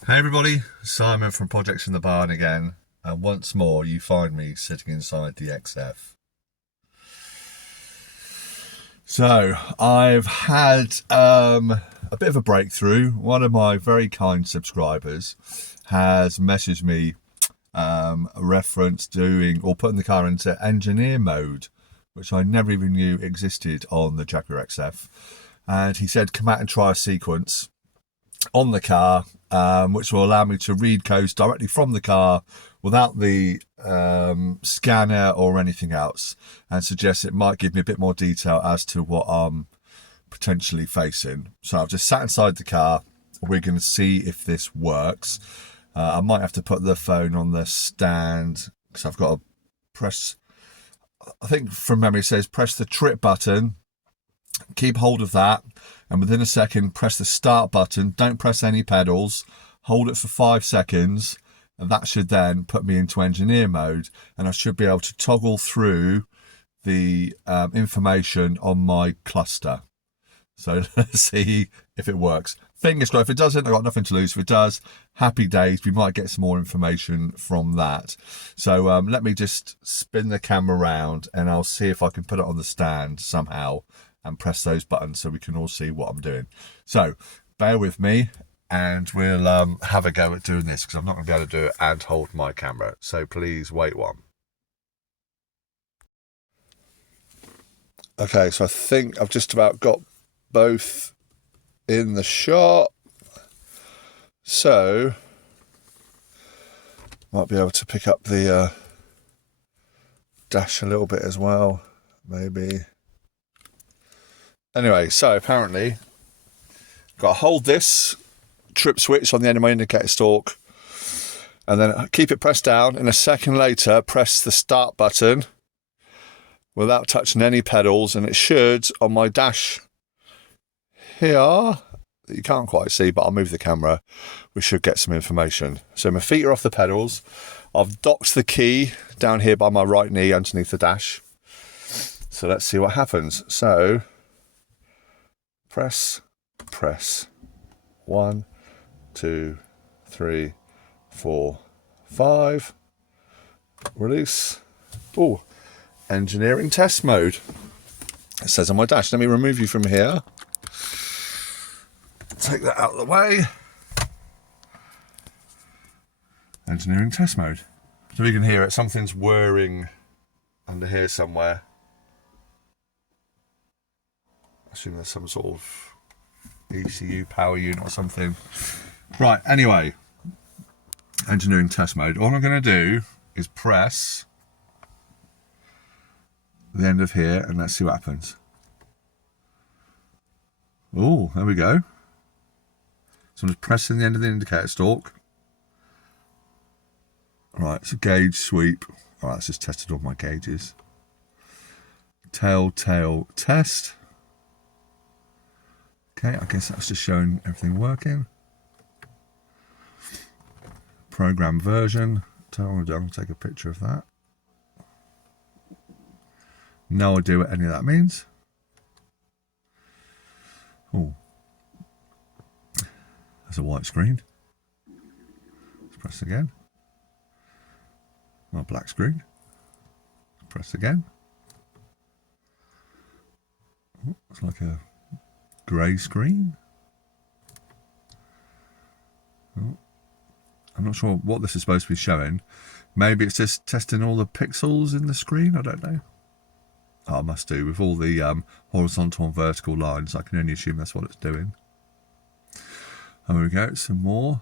Hey everybody, Simon from Projects in the Barn again, and once more you find me sitting inside the XF. So I've had a bit of a breakthrough. One of my very kind subscribers has messaged me a reference doing or putting the car into engineer mode, which I never even knew existed on the Jaguar XF. And he said, come out and try a sequence on the car, which will allow me to read codes directly from the car without the scanner or anything else, and suggests it might give me a bit more detail as to what I'm potentially facing. So I've just sat inside the car. We're going to see if this works. I might have to put the phone on the stand because I've got to press, I think from memory it says press the trip button, keep hold of that, and within a second press the start button. Don't press any pedals, hold it for 5 seconds, and that should then put me into engineer mode, and I should be able to toggle through the information on my cluster. So let's see if it works. Fingers crossed. If it doesn't, I've got nothing to lose. If it does, happy days. We might get some more information from that. So let me just spin the camera around and I'll see if I can put it on the stand somehow and press those buttons so we can all see what I'm doing. So bear with me and we'll have a go at doing this, because I'm not going to be able to do it and hold my camera. So please wait one. Okay, so I think I've just about got both in the shot. So might be able to pick up the dash a little bit as well, maybe. Anyway, so apparently got to hold this trip switch on the end of my indicator stalk and then keep it pressed down, and a second later press the start button without touching any pedals, and it should, on my dash here, you can't quite see, but I'll move the camera, we should get some information. So my feet are off the pedals. I've docked the key down here by my right knee underneath the dash. So let's see what happens. So press, 1, 2, 3, 4, 5, release. Oh, engineering test mode, it says on my dash. Let me remove you from here, take that out of the way. Engineering test mode. So we can hear it, something's whirring under here somewhere. I assume there's some sort of ECU power unit or something. Right, anyway, engineering test mode. All I'm going to do is press the end of here and let's see what happens. Oh, there we go. So I'm just pressing the end of the indicator stalk. Right, it's a gauge sweep. All right, it's just tested all my gauges. Tail test. Okay, I guess that's just showing everything working. Program version. I'm going to take a picture of that. No idea what any of that means. Oh, there's a white screen. Let's press again. Oh, black screen. Press again. Oh, it's like a grey screen. Oh, I'm not sure what this is supposed to be showing. Maybe it's just testing all the pixels in the screen. I don't know. Oh, I must do with all the horizontal and vertical lines. I can only assume that's what it's doing. There we go. Some more.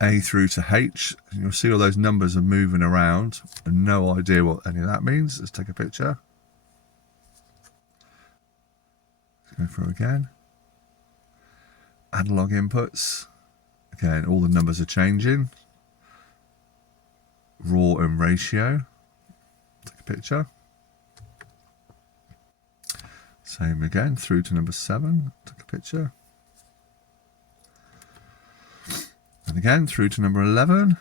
A through to H. You'll see all those numbers are moving around. And no idea what any of that means. Let's take a picture. Let's go through again. Analog inputs. Again, all the numbers are changing. Raw and ratio. Take a picture. Same again, through to number 7. Take a picture. And again, through to number 11.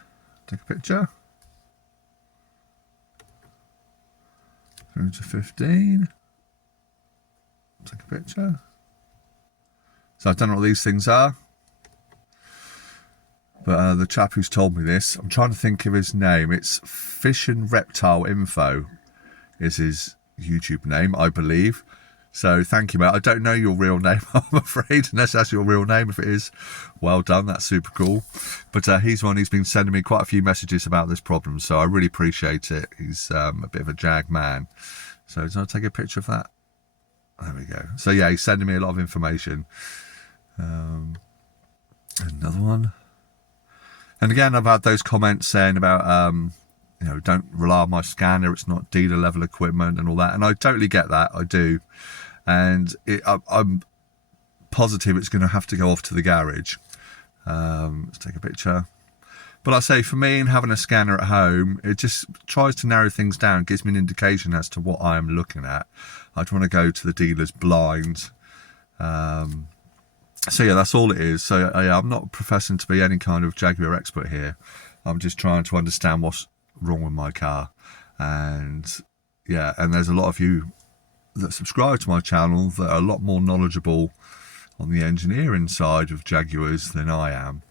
Take a picture. Through to 15. Take a picture. So I don't know what these things are. But the chap who's told me this, I'm trying to think of his name. It's Fish and Reptile Info is his YouTube name, I believe. So thank you, mate. I don't know your real name, I'm afraid, unless that's your real name. If it is, well done. That's super cool. But he's one who's been sending me quite a few messages about this problem, so I really appreciate it. He's a bit of a Jag man. So can I take a picture of that? There we go. So yeah, he's sending me a lot of information. Another one. And again, I've had those comments saying about, you know, don't rely on my scanner. It's not dealer level equipment and all that. And I totally get that. I do. And I'm positive it's going to have to go off to the garage. Let's take a picture. But I say for me, and having a scanner at home, it just tries to narrow things down, gives me an indication as to what I am looking at. I don't want to go to the dealers blind. So yeah, that's all it is. So yeah, I'm not professing to be any kind of Jaguar expert here. I'm just trying to understand what's wrong with my car. And yeah, and there's a lot of you that subscribe to my channel that are a lot more knowledgeable on the engineering side of Jaguars than I am,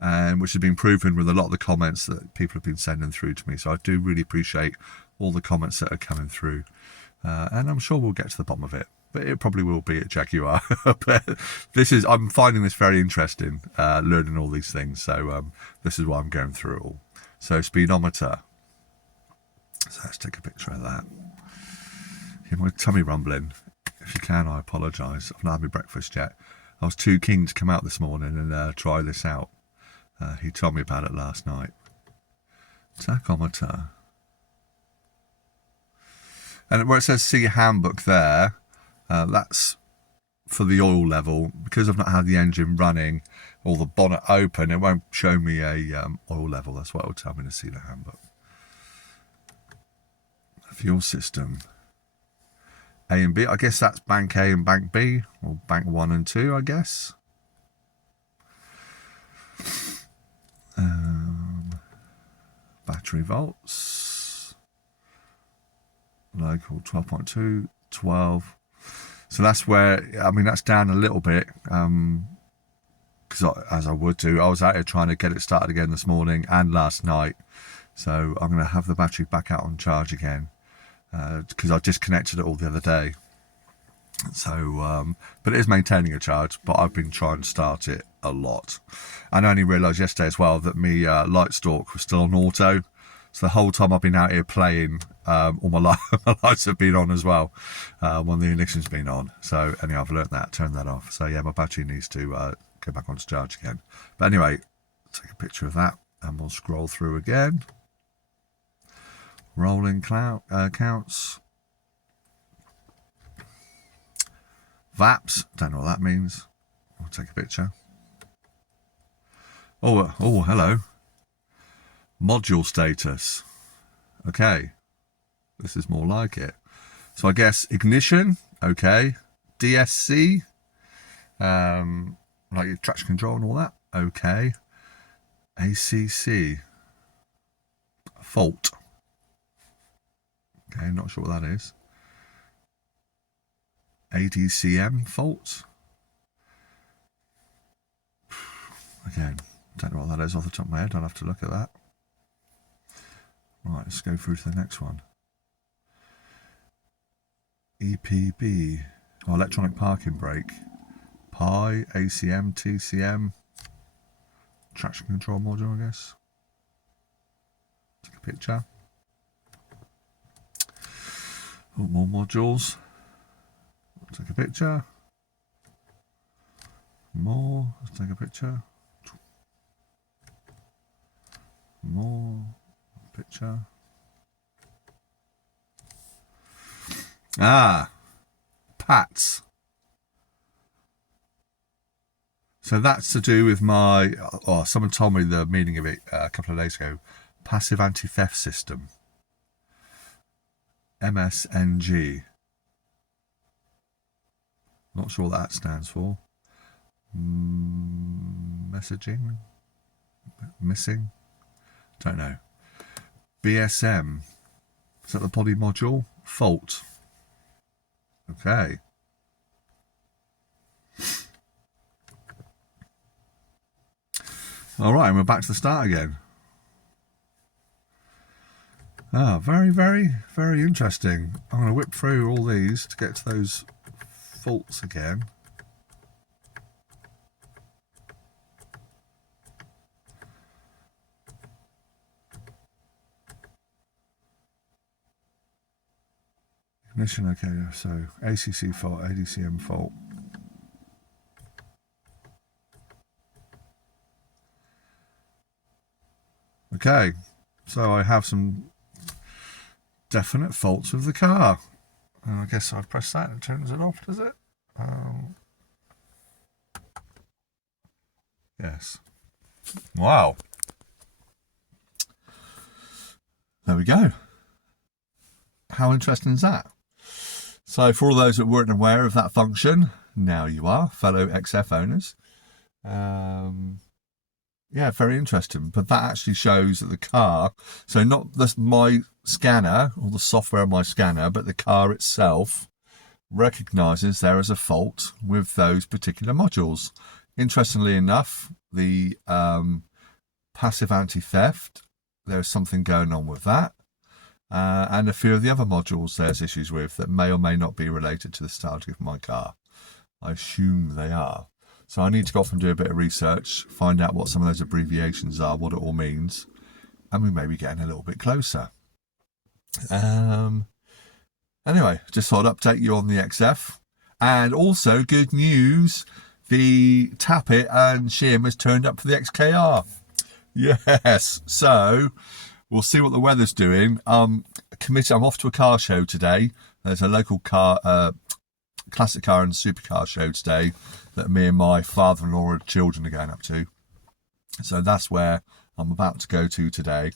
and which has been proven with a lot of the comments that people have been sending through to me. So I do really appreciate all the comments that are coming through, and I'm sure we'll get to the bottom of it. But it probably will be at Jaguar. But I'm finding this very interesting, learning all these things. So this is why I'm going through it all. So speedometer. So let's take a picture of that. Yeah, my tummy rumbling. If you can, I apologise. I've not had my breakfast yet. I was too keen to come out this morning and try this out. He told me about it last night. Tachometer. And where it says see handbook there, that's for the oil level. Because I've not had the engine running or the bonnet open, it won't show me a oil level. That's what it will tell me to see the handbook. Fuel system. A and B. I guess that's bank A and bank B, or bank 1 and 2, I guess. Battery volts. Local 12.2, 12. So that's where, I mean, that's down a little bit, because as I would do, I was out here trying to get it started again this morning and last night. So I'm going to have the battery back out on charge again, because I disconnected it all the other day. So, but it is maintaining a charge, but I've been trying to start it a lot. And I only realised yesterday as well that my light stalk was still on auto. So the whole time I've been out here playing, all my lights have been on as well, when the ignition's been on. So anyhow, I've learnt that, turned that off. So yeah, my battery needs to go back onto charge again. But anyway, take a picture of that and we'll scroll through again. Rolling counts. VAPs, don't know what that means. I'll take a picture. Oh, hello. Module status. Okay, this is more like it. So I guess ignition, okay. DSC, like your traction control and all that, okay. ACC, fault. Okay, not sure what that is. ADCM fault. Again, don't know what that is off the top of my head. I'll have to look at that. Right, let's go through to the next one. EPB, electronic parking brake. PI, ACM, TCM. Traction control module, I guess. Take a picture. Oh, more modules. Take a picture. More. Let's take a picture. More. Picture. Tappets. So that's to do with my, someone told me the meaning of it a couple of days ago. Passive anti-theft system. MSNG. Not sure what that stands for. Messaging? Missing? Don't know. BSM. Is that the body module? Fault. Okay. All right, and we're back to the start again. Ah, very, very, very interesting. I'm going to whip through all these to get to those faults again. Ignition, okay, so ACC fault, ADCM fault. Okay, so I have some definite faults with the car. And I guess I press that and it turns it off, does it? Yes. Wow. There we go. How interesting is that? So for all those that weren't aware of that function, now you are, fellow XF owners. Yeah, very interesting. But that actually shows that the car, so not my scanner or the software of my scanner, but the car itself recognizes there is a fault with those particular modules. Interestingly enough, the passive anti-theft, there's something going on with that. And a few of the other modules there's issues with that may or may not be related to the starting of my car. I assume they are. So I need to go off and do a bit of research, find out what some of those abbreviations are, what it all means, and we may be getting a little bit closer. Anyway, just thought I'd update you on the XF. And also, good news, the Tappet and Shims has turned up for the XKR. Yes, so we'll see what the weather's doing. I'm off to a car show today. There's a local car, classic car and supercar show today that me and my father-in-law and children are going up to. So that's where I'm about to go to today.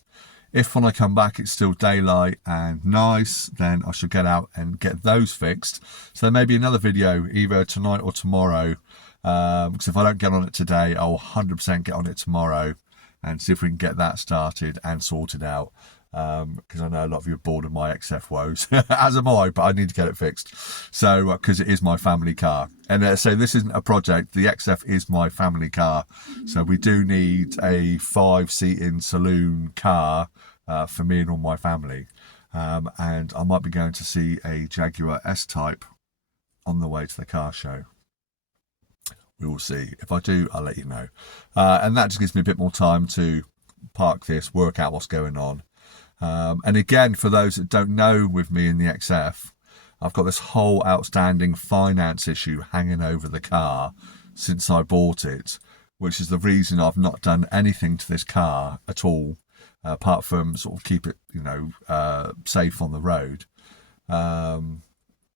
If when I come back it's still daylight and nice, then I should get out and get those fixed. So there may be another video either tonight or tomorrow, because if I don't get on it today, I'll 100% get on it tomorrow and see if we can get that started and sorted out. Because I know a lot of you are bored of my XF woes, as am I, but I need to get it fixed. So, because it is my family car. And so this isn't a project, the XF is my family car. So we do need a 5-seating saloon car for me and all my family. And I might be going to see a Jaguar S-Type on the way to the car show. We will see. If I do, I'll let you know. And that just gives me a bit more time to park this, work out what's going on. And again, for those that don't know, with me in the XF, I've got this whole outstanding finance issue hanging over the car since I bought it, which is the reason I've not done anything to this car at all, apart from sort of keep it, safe on the road.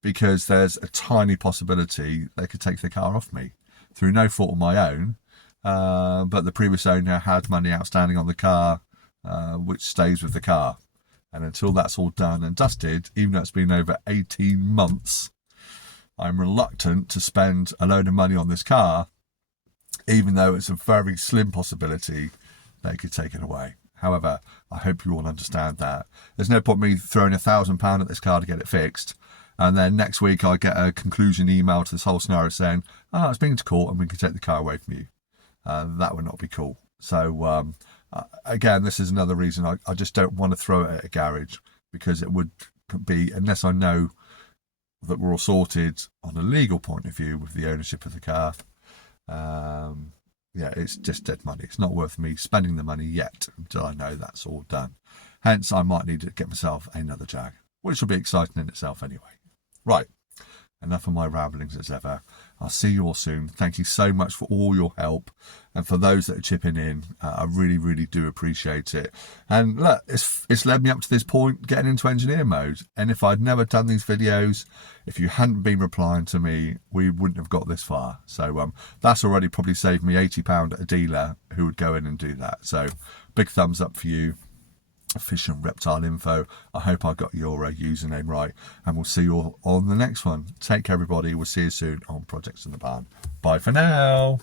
Because there's a tiny possibility they could take the car off me through no fault of my own. But the previous owner had money outstanding on the car, which stays with the car. And until that's all done and dusted, even though it's been over 18 months, I'm reluctant to spend a load of money on this car, even though it's a very slim possibility they could take it away. However, I hope you all understand that. There's no point me throwing £1,000 at this car to get it fixed, and then next week I get a conclusion email to this whole scenario saying, it's been to court and we can take the car away from you. That would not be cool. So, again, this is another reason I just don't want to throw it at a garage, because it would be, unless I know that we're all sorted on a legal point of view with the ownership of the car, it's just dead money. It's not worth me spending the money yet until I know that's all done. Hence, I might need to get myself another Jag, which will be exciting in itself anyway. Right, enough of my ramblings as ever. I'll see you all soon. Thank you so much for all your help, and for those that are chipping in, I really, really do appreciate it. And look, it's led me up to this point, getting into engineer mode. And if I'd never done these videos, if you hadn't been replying to me, we wouldn't have got this far. So that's already probably saved me £80 at a dealer who would go in and do that. So big thumbs up for you. Fish and Reptile Info. I hope I got your username right, and we'll see you all on the next one. Take care, everybody. We'll see you soon on Projects in the Barn. Bye for now.